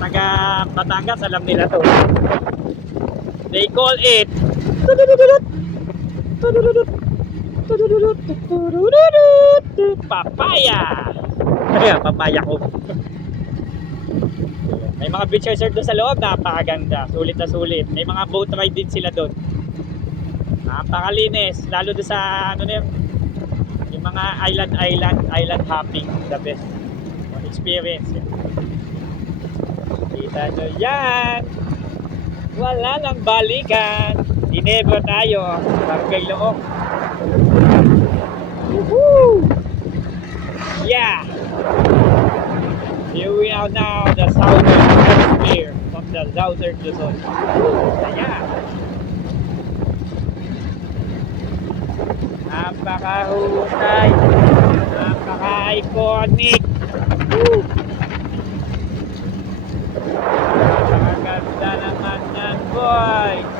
taga Batangas, alam nila to. They call it papaya. Ayan, papaya ko. May mga beach resort doon sa loob, napakaganda. Sulit na sulit. May mga boat ride din sila doon. Napakalinis. Lalo doon sa, ano na yun, yung mga island, island, island hopping. The best experience. Kita nyo yan. Wala nang balikan. Ginebra tayo. Barangay Look. Woohoo! Yeah! Here we are now, the southern hemisphere of the southern Luzon. Ayan. Napakahusay. Napaka-iconic. Woo! Napakaganda naman yan, boy.